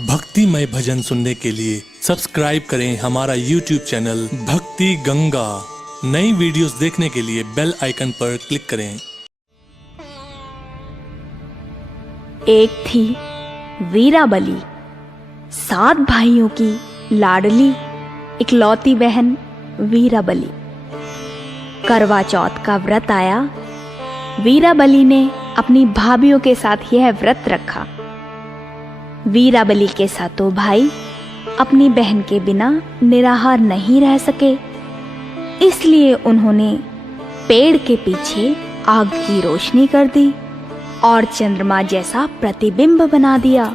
भक्तिमय भजन सुनने के लिए सब्सक्राइब करें हमारा YouTube चैनल भक्ति गंगा। नई वीडियोस देखने के लिए बेल आइकन पर क्लिक करें। एक थी वीराबली, 7 भाइयों की लाडली इकलौती बहन वीराबली। करवा चौथ का व्रत आया। वीराबली ने अपनी भाभीयों के साथ यह व्रत रखा। वीराबली के सातों भाई अपनी बहन के बिना निराहार नहीं रह सके, इसलिए उन्होंने पेड़ के पीछे आग की रोशनी कर दी और चंद्रमा जैसा प्रतिबिंब बना दिया।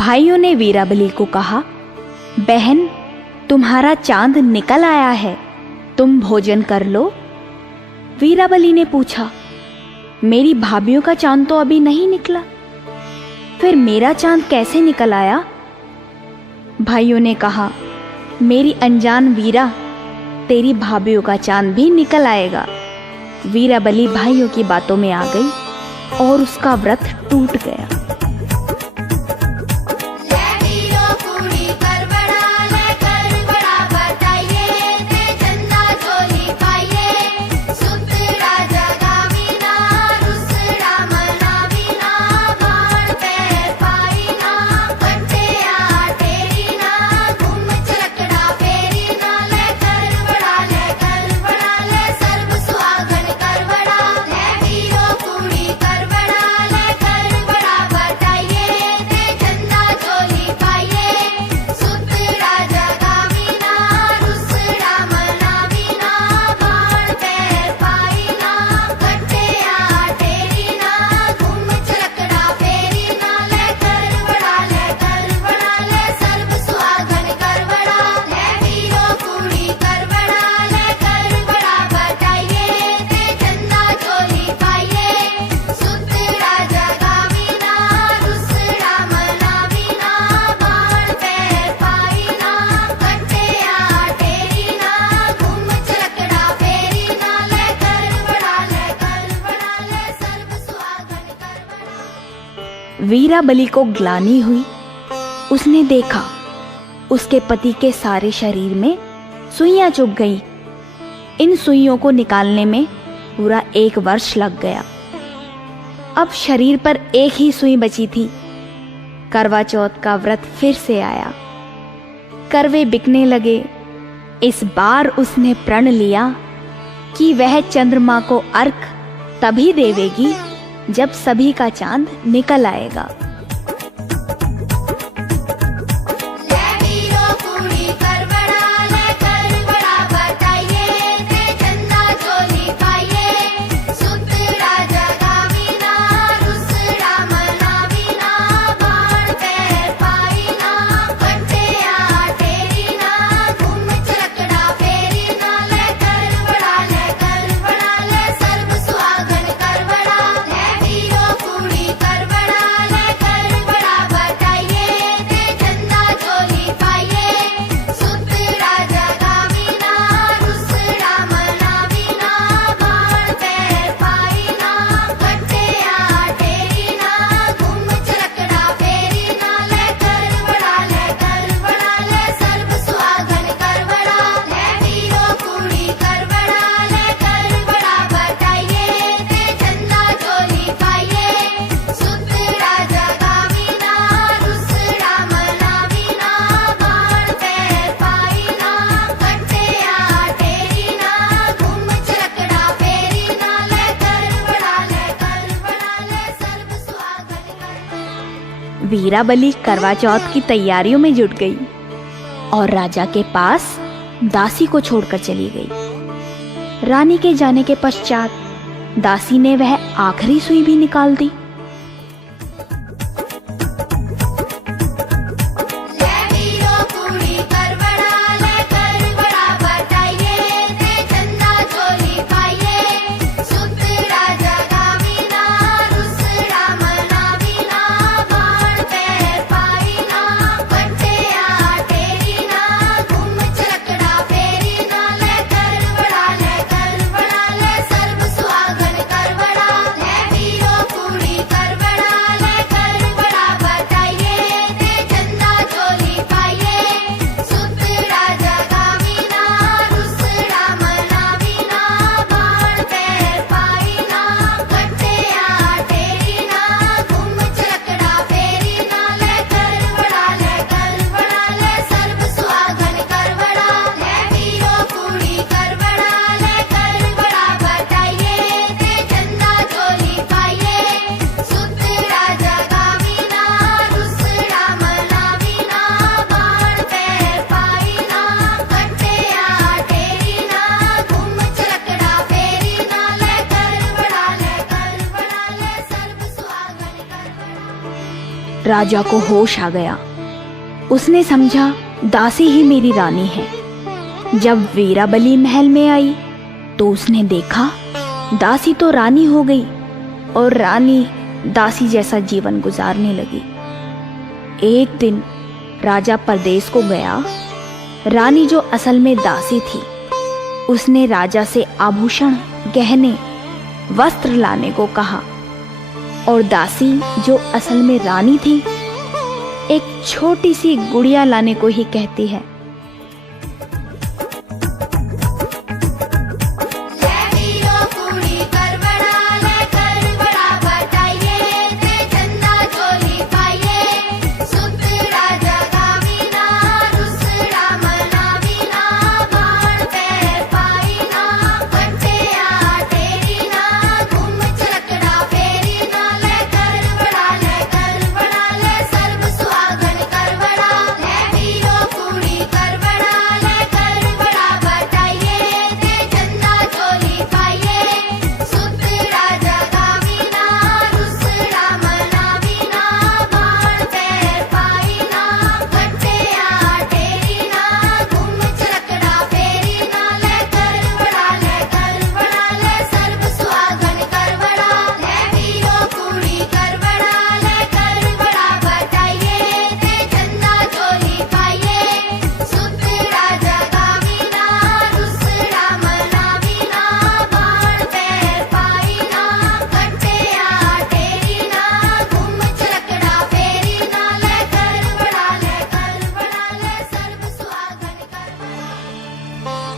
भाइयों ने वीराबली को कहा, बहन, तुम्हारा चांद निकल आया है, तुम भोजन कर लो। वीराबली ने पूछा, मेरी भाभीयों का चांद तो अभी नहीं निकला, फिर मेरा चांद कैसे निकल आया? भाइयों ने कहा, मेरी अनजान वीरा, तेरी भाभीयों का चांद भी निकल आएगा। वीराबली भाइयों की बातों में आ गई और उसका व्रत टूट गया। वीराबली को ग्लानि हुई। उसने देखा उसके पति के सारे शरीर में सुइयां चुभ गई। इन सुइयों को निकालने में पूरा 1 वर्ष लग गया। अब शरीर पर एक ही सुई बची थी। करवा चौथ का व्रत फिर से आया। करवे बिकने लगे। इस बार उसने प्रण लिया कि वह चंद्रमा को अर्घ तभी देवेगी जब सभी का चांद निकल आएगा। वीराबली करवा चौथ की तैयारियों में जुट गई और राजा के पास दासी को छोड़कर चली गई। रानी के जाने के पश्चात दासी ने वह आखिरी सुई भी निकाल दी। राजा को होश आ गया। उसने समझा दासी ही मेरी रानी है। जब वीराबली महल में आई तो उसने देखा दासी तो रानी हो गई और रानी दासी जैसा जीवन गुजारने लगी। एक दिन राजा परदेश को गया। रानी जो असल में दासी थी, उसने राजा से आभूषण, गहने, वस्त्र लाने को कहा और दासी जो असल में रानी थी, एक छोटी सी गुड़िया लाने को ही कहती है।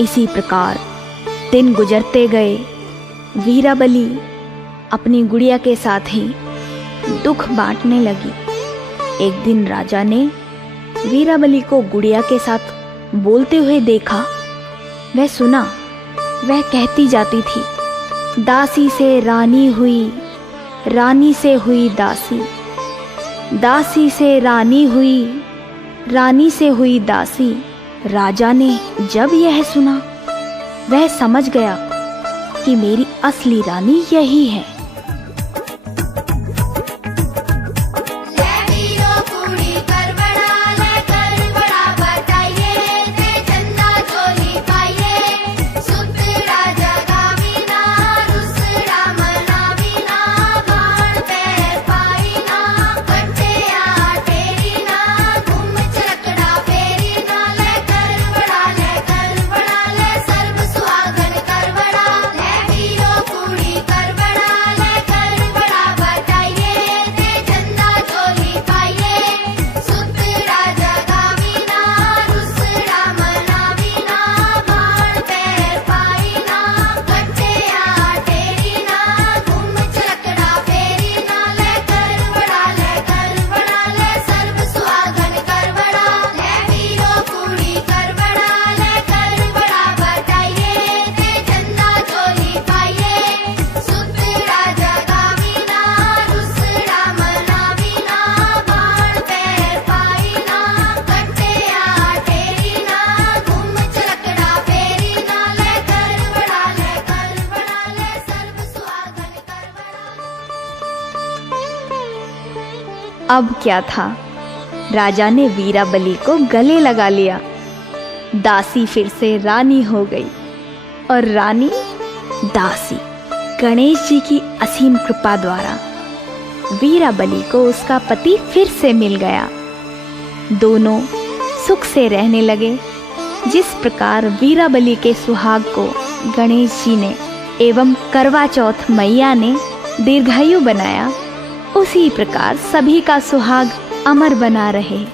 इसी प्रकार दिन गुजरते गए। वीराबली अपनी गुड़िया के साथ ही दुख बांटने लगी। एक दिन राजा ने वीराबली को गुड़िया के साथ बोलते हुए देखा। वह सुना, वह कहती जाती थी, दासी से रानी हुई, रानी से हुई दासी, दासी से रानी हुई, रानी से हुई दासी। राजा ने जब यह सुना, वह समझ गया कि मेरी असली रानी यही है। अब क्या था, राजा ने वीराबली को गले लगा लिया। दासी फिर से रानी हो गई और रानी दासी। गणेश जी की असीम कृपा द्वारा वीराबली को उसका पति फिर से मिल गया। दोनों सुख से रहने लगे। जिस प्रकार वीराबली के सुहाग को गणेश जी ने एवं करवा चौथ मैया ने दीर्घायु बनाया, उसी प्रकार सभी का सुहाग अमर बना रहे।